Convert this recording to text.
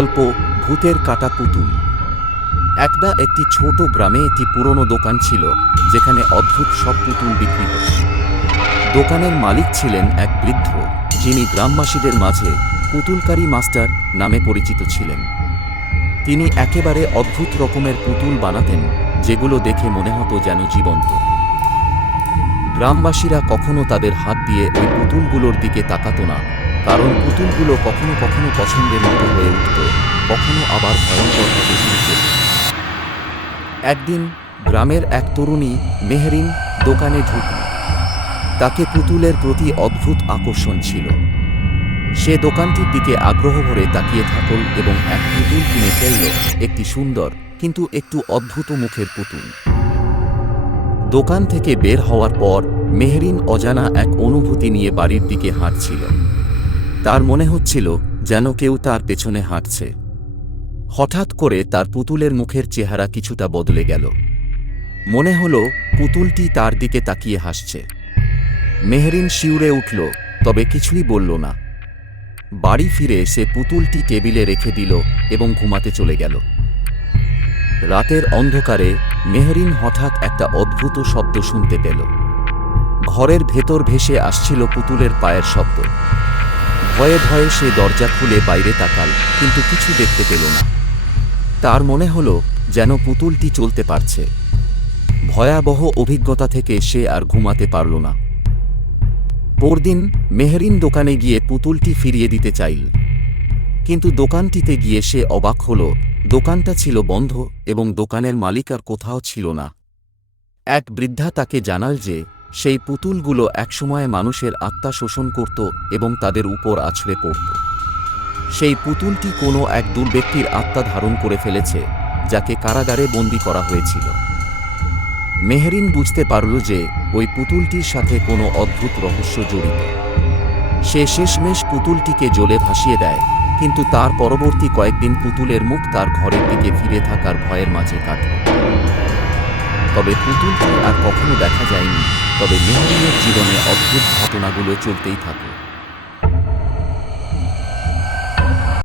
গল্প ভূতের কাটা পুতুল। একদা একটি ছোট গ্রামে একটি পুরনো দোকান ছিল, যেখানে অদ্ভুত সব পুতুল বিক্রি হত। দোকানের মালিক ছিলেন এক বৃদ্ধ, যিনি গ্রামবাসীদের মাঝে পুতুলকারী মাস্টার নামে পরিচিত ছিলেন। তিনি একেবারে অদ্ভুত রকমের পুতুল বানাতেন, যেগুলো দেখে মনে হতো যেন জীবন্ত। গ্রামবাসীরা কখনো তাদের হাত দিয়ে ওই পুতুলগুলোর দিকে তাকাত না, কারণ পুতুলগুলো কখনো কখনো পছন্দের মতো হয়ে উঠত, কখনো আবার ভয়ঙ্কর হতে শুরু করত। একদিন গ্রামের এক তরুণী মেহরিন দোকানে ঢুকল। তাকে পুতুলের প্রতি অদ্ভুত আকর্ষণ ছিল। সে দোকানটির দিকে আগ্রহ ভরে তাকিয়ে থাকল এবং এক পুতুল কিনে ফেলল, একটি সুন্দর কিন্তু একটু অদ্ভুত মুখের পুতুল। দোকান থেকে বের হওয়ার পর মেহরিন অজানা এক অনুভূতি নিয়ে বাড়ির দিকে হাঁটছিল। তার মনে হচ্ছিল যেন কেউ তার পেছনে হাঁটছে। হঠাৎ করে তার পুতুলের মুখের চেহারা কিছুটা বদলে গেল। মনে হলো পুতুলটি তার দিকে তাকিয়ে হাসছে। মেহরিন শিউরে উঠল, তবে কিছুই বলল না। বাড়ি ফিরে সে পুতুলটি টেবিলে রেখে দিল এবং ঘুমাতে চলে গেল। রাতের অন্ধকারে মেহরিন হঠাৎ একটা অদ্ভুত শব্দ শুনতে পেল। ঘরের ভেতর ভেসে আসছিল পুতুলের পায়ের শব্দ। ভয়ে ভয়ে সে দরজা খুলে বাইরে তাকাল, কিন্তু কিছু দেখতে পেল না। তার মনে হলো যেন পুতুলটি চলতে পারছে। ভয়াবহ অভিজ্ঞতা থেকে সে আর ঘুমাতে পারল না। পরদিন মেহরিন দোকানে গিয়ে পুতুলটি ফিরিয়ে দিতে চাইল, কিন্তু দোকানটিতে গিয়ে সে অবাক হল। দোকানটা ছিল বন্ধ এবং দোকানের মালিক আর কোথাও ছিল না। এক বৃদ্ধা তাকে জানাল যে সেই পুতুলগুলো একসময় মানুষের আত্মা শোষণ করত এবং তাদের উপর আছড়ে পড়ত। সেই পুতুলটি কোনো এক দুর্ব্যক্তির আত্মা ধারণ করে ফেলেছে, যাকে কারাগারে বন্দী করা হয়েছিল। মেহরিন বুঝতে পারল যে ওই পুতুলটির সাথে কোনো অদ্ভুত রহস্য জড়িত। সে শেষমেশ পুতুলটিকে জলে ভাসিয়ে দেয়, কিন্তু তার পরবর্তী কয়েকদিন পুতুলের মুখ তার ঘরের দিকে ফিরে থাকার ভয়ের মাঝে কাটল। তবে পুতুলটি আর কখনো দেখা যায়নি। তবে মেহরিনের জীবনে অদ্ভুত ঘটনাগুলো চলতেই থাকে।